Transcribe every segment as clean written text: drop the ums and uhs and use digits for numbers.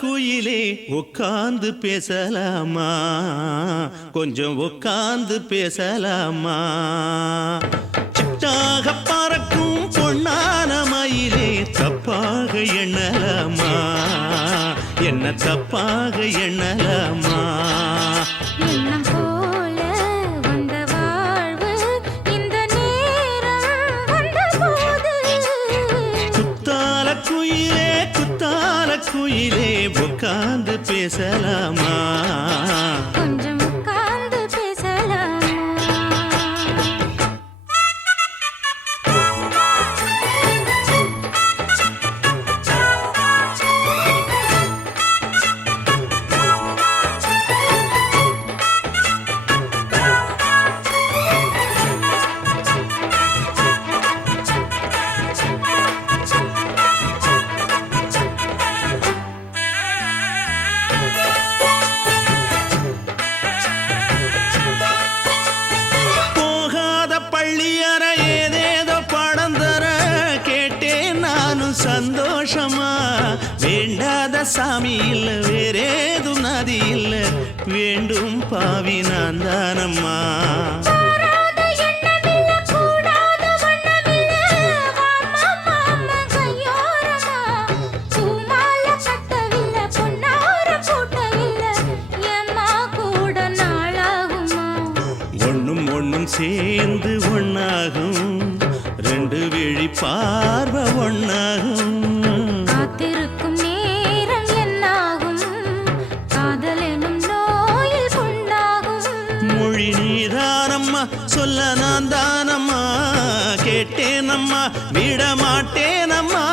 குயிலே உட்கார்ந்து பேசலாமா, கொஞ்சம் உட்கார்ந்து பேசலாமா. சிட்டாக பறக்கும் பொன்னான மயிலே தப்பாக எண்ணலாமா, என்ன தப்பாக எண்ணலாமா. எண்ணம் போல வந்த வாழ்வு இந்த நேரம் வந்தபோது, குத்தால குயிலே குத்தால குயிலே உட்கார்ந்து பேசலாமா, கொஞ்சம் உட்கார்ந்து பேசலாமா. போகாத பள்ளியற ஏதேதோ படம் தர கேட்டேன் நானும் சந்தோஷமா. வேண்டாத சாமி இல்ல வேறேது நதி இல்ல, வேண்டும் பாவி நான் தானம்மா. கூடாத எண்ணமில்ல, கூடாத வண்ணமில்ல, வாமா மாமா கையோரமா. பூமாலை கட்டவில்லை, பொன்னாரம் பூட்டவில்லை, ஏம்மா கூட நாளாகுமா. ஒண்ணும் ஒண்ணும் சேர்ந்து ஒண்ணாகும், ரெண்டு விழி பார்வை ஒண்ணாகும். காத்திருக்கும் நேரம் என்னாகும், காதல் எனும் நோயில் புண்ணாகும். மொழி நீதானம்மா, சொல்ல நான் தானம்மா. கேட்டேனம்மா, விட மாட்டேனம்மா.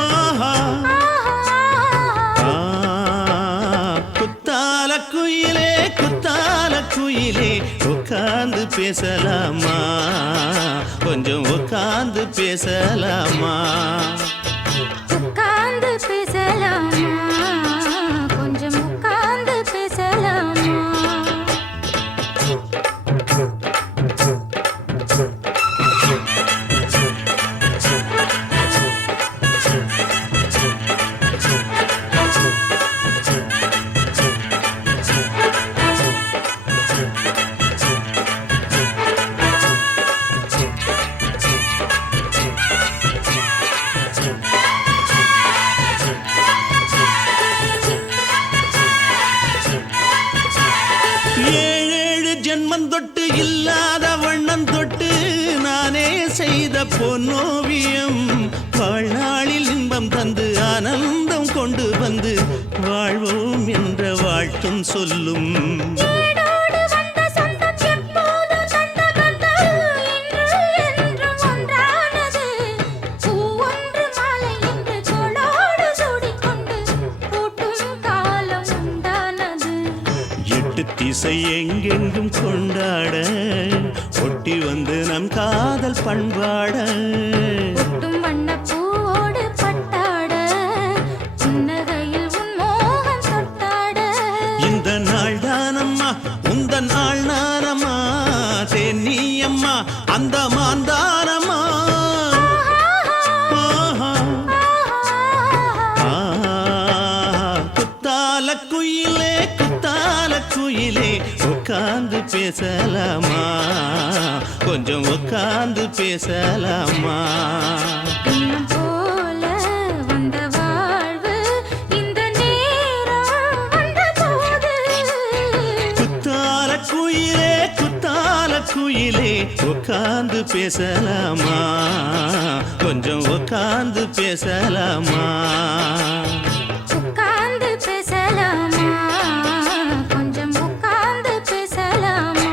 ஆஹா. ஆ, குத்தால குயிலே குத்தால குயிலே உட்கார்ந்து பேசலாமா, கொஞ்சம் உட்கார்ந்து பேசலாமா. உட்கார்ந்து பேசலாமா, கொஞ்சம் உட்கார்ந்து பேசலாமா. ஏழேழு ஜென்மம் தொட்டு இல்லாத வண்ணம் தொட்டு நானே செய்த பொன்னோவியம், வாழ்நாளில் இன்பம் தந்து ஆனந்தம் கொண்டு வந்து வாழ்வோம் என்ற வாழ்த்தும் சொல்லும். ஏடோடு வந்த சொந்தம் எப்போதும் தந்த பந்தம், இன்று என்றும் ஒன்றானது. பூ ஒன்று மாலை என்று தோளோடு சூடிக்கொண்டு பூட்டும் காலம் உண்டானது. எட்டு திசை எங்கெங்கும் கொண்டாட ஒட்டி வந்து நம் காதல் பண்பாட. ஒட்டும் வண்ணப் பூவோடு பட்டாட, புன்னகையில் உன் மோகம் தொட்டாட. இந்த நாள் தானம்மா உந்த நாள் நானம்மா, தென்னியம்மா அந்த மாந்தானம்மா. ஆஹா. ஆ, குத்தால குயிலே குத்தால குயிலே உட்கார்ந்து பேசலாமா, கொஞ்சம் உட்கார்ந்து பேசலாமா. எண்ணம் போல வந்த வாழ்வு இந்த நேரம் வந்தபோது, குத்தால குயிலே குத்தால குயிலே உட்கார்ந்து பேசலாமா, கொஞ்சம் உட்கார்ந்து பேசலாமா. உட்கார்ந்து பேசலாமா, கொஞ்சம் உட்கார்ந்து பேசலாமா.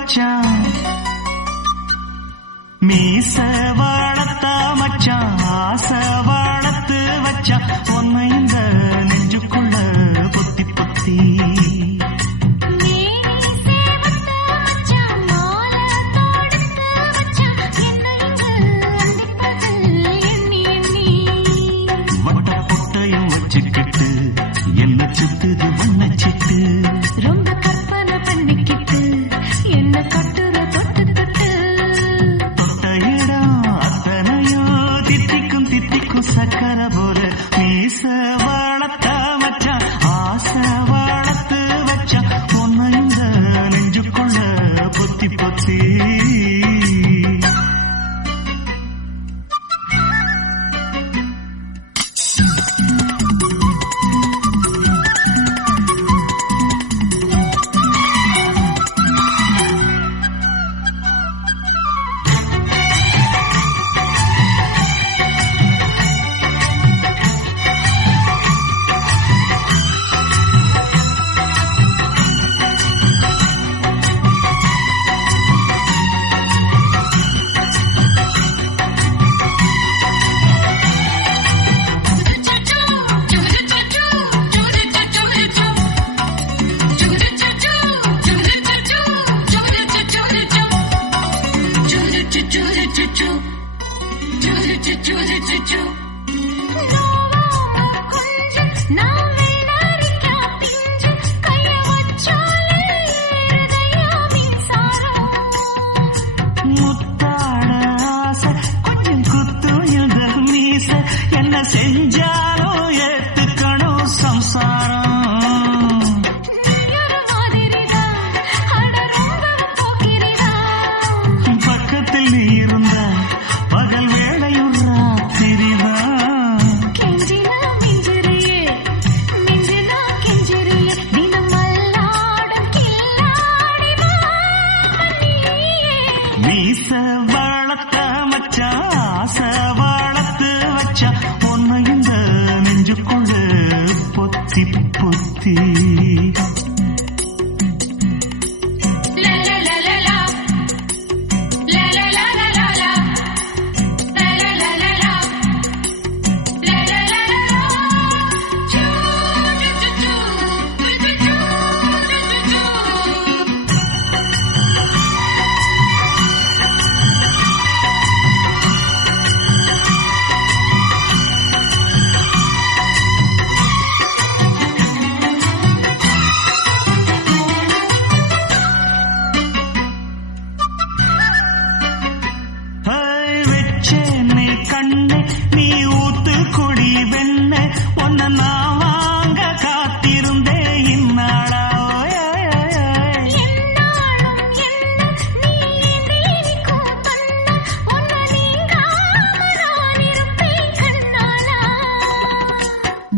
வச்சான் மீச வளர்த்த மச்சான் ஆசை வளர்த்து வச்சான் உன்னை இந்த நெஞ்சுக்குள்ள பொத்தி பொத்தி வட்ட பொட்டையும் வச்சுக்கிட்டு என்ன சுத்துது வண்ணச்சிட்டு ரொம்ப கற்பனை பண்ணிக்கிட்டு என்ன கட்டுற தொட்டு தொட்டு தொட்ட இடம் அத்தனையோ தித்திக்கும் தித்திக்கும் சக்கர போல மீச வளர்த்த மச்சான் ஆசை வளர்த்து வச்சான் உன்னை இந்த நெஞ்சுக்குள்ள பொத்தி பொத்தி முத்தாட ஆசை கொஞ்சம் குத்து இந்த மீச என்ன செஞ்சாலும் ஏத்துக்கணும் சம்சாரம் பக்கத்தில் நீ இருந்த பகல் வேளையும் ராத்திரிதான் மீச வளர்த்த மச்சான் ஆசை வளர்த்து வச்சா உன்னை இந்த நெஞ்சுக்குள்ள பொத்தி பொத்தி வெச்சேனே கண்ணே நீ ஊத்து குடி வெண்ணே உன்னை நான் வாங்க காத்திருந்தே இந்நாளா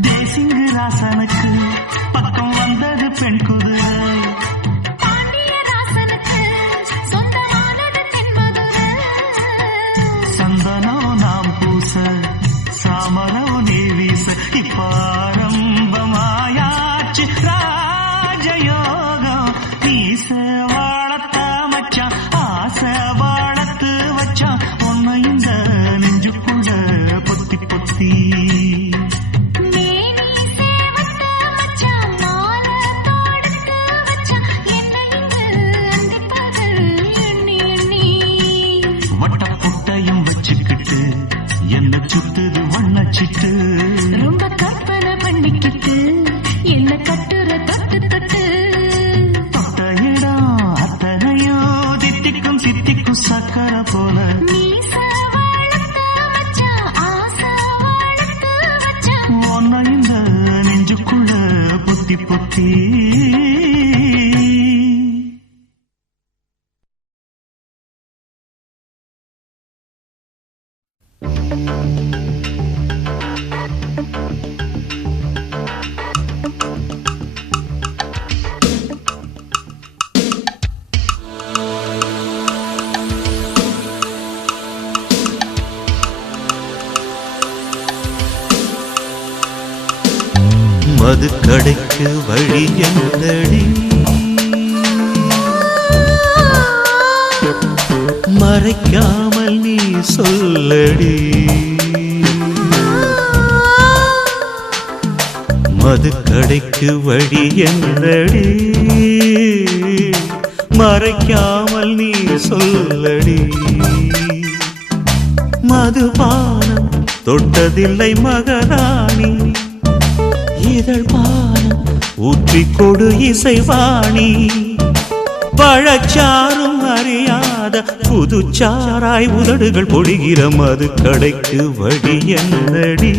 தேசிங்கு ராசனுக்கு பக்கம் வந்தது பெண் குதிரை சந்தனோ நாம் பூச சாமனோ நீ வீச இப்ப ஆரம்பமாயாச்சு ராஜயோகம் மீச வளர்த்த மச்சான் ஆசை வளர்த்து வச்சான் உன்னை இந்த நெஞ்சுக்குள்ள பொத்தி பொத்தி வட்ட பொட்டையும் வச்சுக்கிட்டு என்ன சுத்துது வண்ணச்சிட்டு ரொம்ப கற்பனை பண்ணிக்கிட்டு என்ன கட்டுற தொட்டு தொட்டு தொட்ட இடம் அத்தனையோ தித்திக்கும் தித்திக்கும் சக்கர போல மீச வளர்த்த மச்சான் ஆசை வளர்த்து வச்சான் உன்னை இந்த நெஞ்சுக்குள்ள பொத்தி பொத்தி மதுக்கடைக்கு வழி என்னடி மறைக்காமல் நீ சொல்லடி மதுக்கடைக்கு வழி என்னடி மறைக்காமல் நீ சொல்லடி மதுபானம் தொட்டதில்லை மகராணி இதழ் பானம் ஊற்றிக் கொடு இசைவாணி பழச்சாரும் அறியாத புதுச்சாராய் உதடுகள் பொழிகிற மதுக்கடைக்கு வழி என்னடி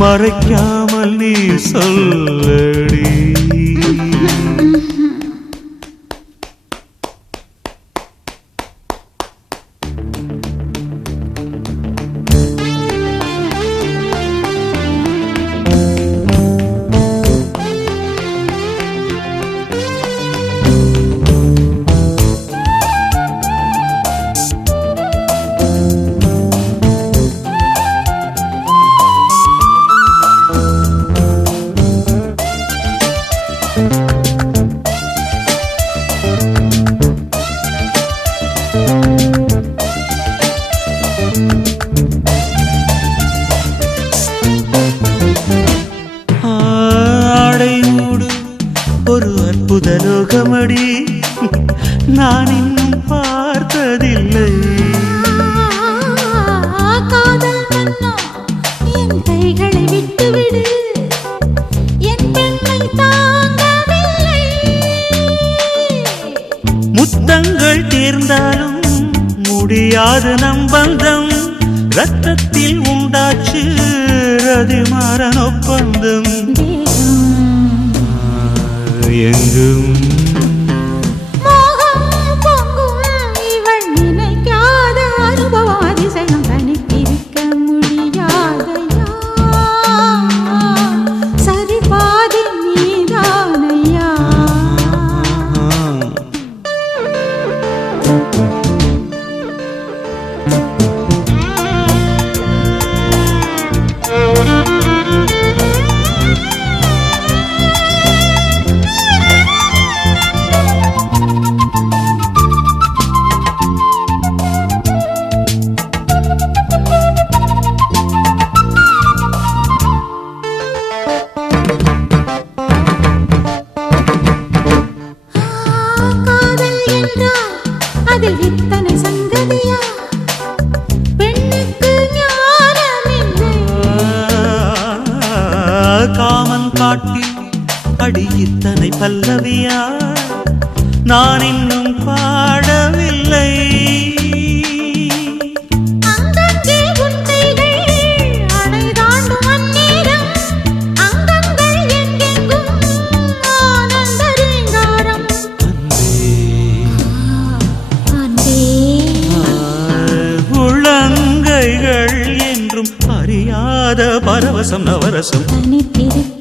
மறைக்காமல் நீ சொல்லடி ஒரு அற்புத லோகமடி நான் இன்னும் பார்த்ததில்லை காதல் மன்னா என் கைகளை விட்டுவிடு என் பெண்ணை தாங்கவில்லை முத்தங்கள் தேர்ந்தாலும் முடியாது நம் பந்தம் ரத்தத்தில் உண்டாச்சு ரதிமாறன் ஒப்பந்தம் எங்கும் மோகம் பொங்கும் இவள் நினைக்காத அனுபவ அதிசயம் தனித்திருக்க முடியாதையா சரி பாதி நீதானையா அதில் இத்தனை சங்கதியா பெண்ணுக்கு ஞானமில்லை காமன் காட்டி அடி இத்தனை பல்லவியா நான் இன்னும் பாடவில்லை அங்கங்கே குட்டைகள் அணை தாண்டும் அந்நேரம் அங்கங்கள் எங்கெங்கும் ஆனந்த ரீங்காரம் உள்ளங்கைகள் என்றும் அறியாத பரவசம் நவரசம் தனித்திருக்க